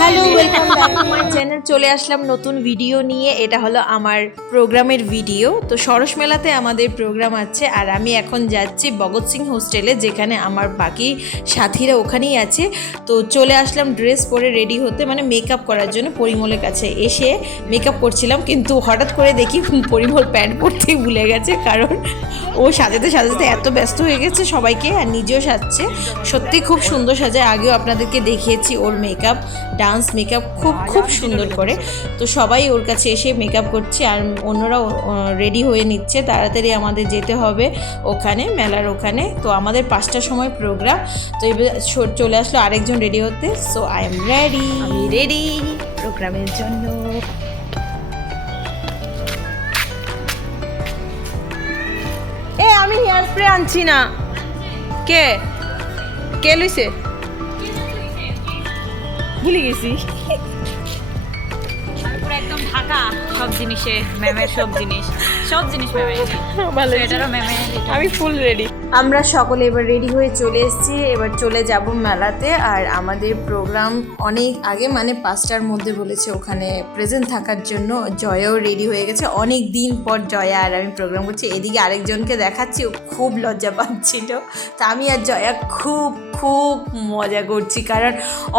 Hello, welcome back to my channel. চলে আসলাম নতুন video নিয়ে। এটা হলো আমার প্রোগ্রামের ভিডিও। তো সরস মেলাতে আমাদের প্রোগ্রাম আছে, আর আমি এখন যাচ্ছি ভগৎ সিং হোস্টেলে, যেখানে আমার বাকি সাথীরা ওখানেই আছে। তো চলে আসলাম ড্রেস পরে রেডি হতে, মানে মেকআপ করার জন্য পরিমলের কাছে এসে মেকআপ করছিলাম, কিন্তু হঠাৎ করে দেখি পরিমল প্যান্ট পরতেই ভুলে গেছে, কারণ ও সাজাতে সাজাতে এত ব্যস্ত হয়ে গেছে সবাইকে, আর নিজেও সাজছে। সত্যি খুব সুন্দর সাজায়, আগেও আপনাদেরকে দেখিয়েছি ওর মেকআপ, ডান্স মেকআপ খুব সুন্দর করে। তো সবাই ওর কাছে এসে মেকআপ করছে, আর অন্যরাও রেডি হয়ে নিচ্ছে। তাড়াতাড়ি আমাদের যেতে হবে ওখানে, মেলার ওখানে। তো আমাদের 5টার সময় প্রোগ্রাম। তো এবার চলে আসলো আরেকজন রেডি হতে। সো আই এম রেডি, আমি রেডি প্রোগ্রামের জন্য। আমি হেয়ার স্প্রে আনছি না। কে কে লইছে? ভুলে গেছি। একদম ঢাকা সব জিনিসে ম্যামের, সব জিনিস ম্যামের। ভালো, এটারও ম্যামের। আমি ফুল রেডি। আমরা সকলে এবার রেডি হয়ে চলে এসেছি। এবার চলে যাব মেলাতে। আর আমাদের প্রোগ্রাম অনেক আগে, মানে 5টার মধ্যে বলেছে ওখানে প্রেজেন্ট থাকার জন্য। জয়াও রেডি হয়ে গেছে, অনেক দিন পর জয়া আর আমি প্রোগ্রাম করছি। এদিকে আরেকজনকে দেখাচ্ছি, ও খুব লজ্জা পাচ্ছিল। তা আমি আর জয়া খুব মজা করছি, কারণ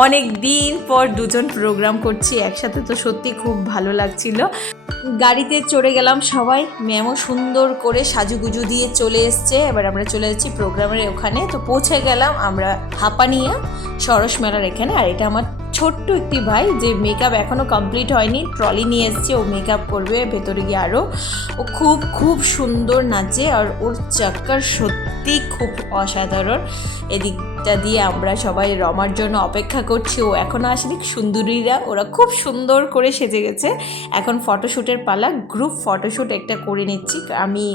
অনেক দিন পর দুজন প্রোগ্রাম করছি একসাথে। তো সত্যি খুব ভালো লাগছিল। গাড়িতে চড়ে গেলাম সবাই, ম্যামও সুন্দর করে সাজুগুজু দিয়ে চলে এসছে। এবার আমরা চলে যাচ্ছি প্রোগ্রামের ওখানে। তো পৌঁছে গেলাম আমরা হাঁপানিয়া সরস মেলার এখানে। আর এটা আমার ছোট্ট একটি ভাই, যে মেকআপ এখনও কমপ্লিট হয়নি, ট্রলি নিয়ে এসছে, ও মেকআপ করবে ভেতরে গিয়ে আরও। ও খুব সুন্দর নাচে, আর ওর চাক্কার সত্যি খুব অসাধারণ। এদিকটা দিয়ে আমরা সবাই রমার জন্য অপেক্ষা করছি, ও এখনও আসেনি। সুন্দরীরা ওরা খুব সুন্দর করে সেজে গেছে। এখন ফটোশ্যুটের পালা, গ্রুপ ফটোশ্যুট একটা করে নিচ্ছি। আমি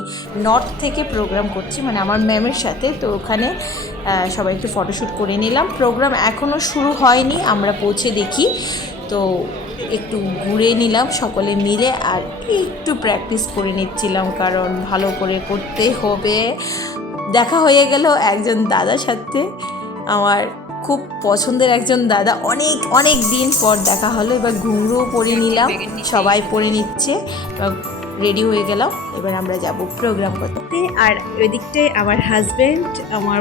নর্থ থেকে প্রোগ্রাম করছি, মানে আমার ম্যামের সাথে। তো ওখানে সবাই একটু ফটোশ্যুট করে নিলাম। প্রোগ্রাম এখনও শুরু হয়নি, আমরা পৌঁছে দেখি। তো একটু ঘুরে নিলাম সকলে মিলে, আর একটু প্র্যাকটিস করে নিচ্ছিলাম, কারণ ভালো করে করতে হবে। দেখা হয়ে গেল একজন দাদার সাথে, আমার খুব পছন্দের একজন দাদা, অনেক দিন পর দেখা হলো। এবার ঘুঙরুও পরে নিলাম, সবাই পরে নিচ্ছে। রেডি হয়ে গেলাম, এবার আমরা যাব প্রোগ্রাম করতে। আর ওই দিকটায় আমার হাজব্যান্ড, আমার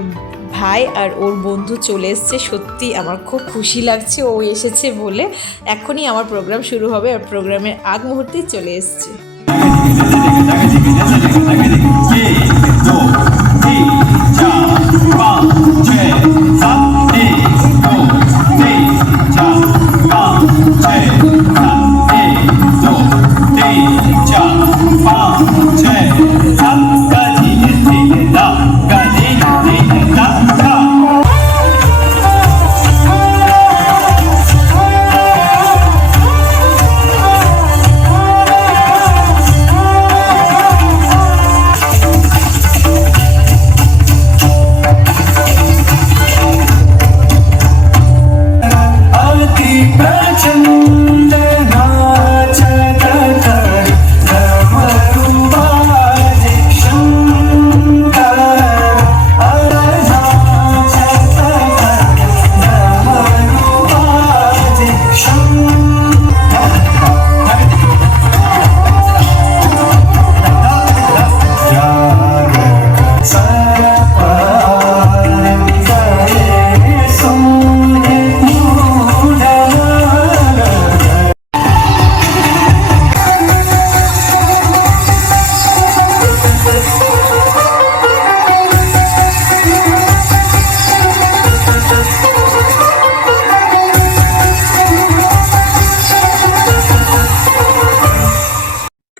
ভাই আর ওর বন্ধু চলে এসছে। সত্যি আমার খুব খুশি লাগছে ও এসেছে বলে। এখনই আমার প্রোগ্রাম শুরু হবে, আর প্রোগ্রামের আগ মুহূর্তেই চলে এসছে।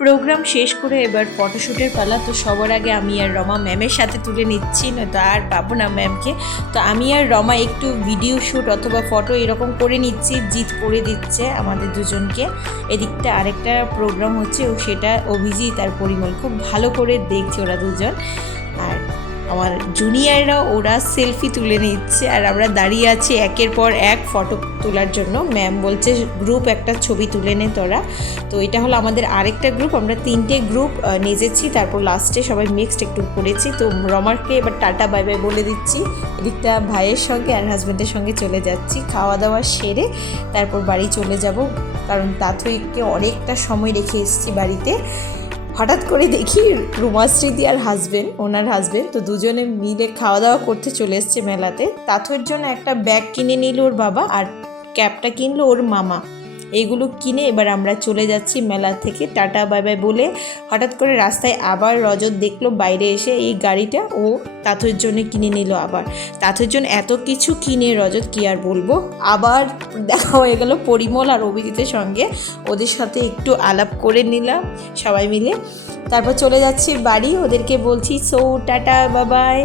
প্রোগ্রাম শেষ করে এবার ফটোশ্যুটের পালা। তো সবার আগে আমি আর রমা ম্যামের সাথে তুলে নিচ্ছি, নয়তো আর পাবো না ম্যামকে। তো আমি আর রমা একটু ভিডিও শ্যুট অথবা ফটো এরকম করে নিচ্ছি, জিত করে দিচ্ছে আমাদের দুজনকে। এদিকটা আরেকটা প্রোগ্রাম হচ্ছে, ও সেটা অভিজিৎ আর পরিমল খুব ভালো করে দেখছে ওরা দুজন। আর আমার জুনিয়ররা ওরা সেলফি তুলে নিচ্ছে আর আমরা দাঁড়িয়ে আছি একের পর এক ফটো তোলার জন্য। ম্যাম বলছে গ্রুপ একটা ছবি তুলে নে তোরা। তো এটা হলো আমাদের আরেকটা গ্রুপ, আমরা 3টে গ্রুপ নেচেছি, তারপর লাস্টে সবাই মিক্সড একটু করেছি। তো রমারকে এবার টাটা বাই বাই বলে দিচ্ছি, এদিকটা ভাইয়ের সঙ্গে আর হাজব্যান্ডের সঙ্গে চলে যাচ্ছি। খাওয়া দাওয়া সেরে তারপর বাড়ি চলে যাব, কারণ তাথইকে অনেকটা সময় রেখে এসেছি বাড়িতে। হঠাৎ করে দেখি রুমাশ্রীদি আর ওনার হাজবেন্ড তো দুজনে মিলে খাওয়া দাওয়া করতে চলে এসছে মেলাতে। তাথইর জন্য একটা ব্যাগ কিনে নিল ওর বাবা আর ক্যাপটা কিনলো ওর মামা। এইগুলো কিনে এবার আমরা চলে যাচ্ছি মেলা থেকে টাটা বাই বাই বলে। হঠাৎ করে রাস্তায় আবার রজত দেখলো বাইরে এসে এই গাড়িটা, ও তাথইর জন্য কিনে নিল আবার। তাথইর জন্য এত কিছু কিনে রজত কি আর বলবো। আবার দেখা হয়ে গেল পরিমল আর অভিজিতের সঙ্গে, ওদের সাথে একটু আলাপ করে নিলাম সবাই মিলে। তারপর চলে যাচ্ছি বাড়ি, ওদেরকে বলছি সো টাটা বাবাই।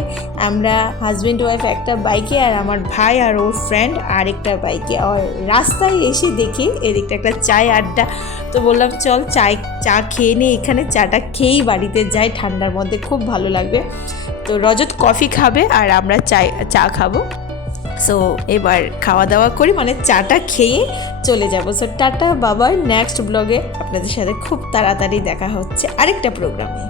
আমরা হাজব্যান্ড ওয়াইফ একটা বাইকে আর আমার ভাই আর ওর ফ্রেন্ড আরেকটা বাইকে। আর রাস্তায় এসে দেখি এদিকটা একটা চায় আড্ডা, তো বললাম চল চা খেয়ে নিই, এখানে চাটা খেয়েই বাড়িতে যাই, ঠান্ডার মধ্যে খুব ভালো লাগবে। তো রজত কফি খাবে আর আমরা চা খাবো। সো এবার খাওয়া দাওয়া করি, মানে চাটা খেয়ে চলে যাবো। সো টাটা বাবাই, নেক্সট ব্লগে আপনাদের সাথে খুব তাড়াতাড়ি দেখা হচ্ছে আরেকটা প্রোগ্রামে।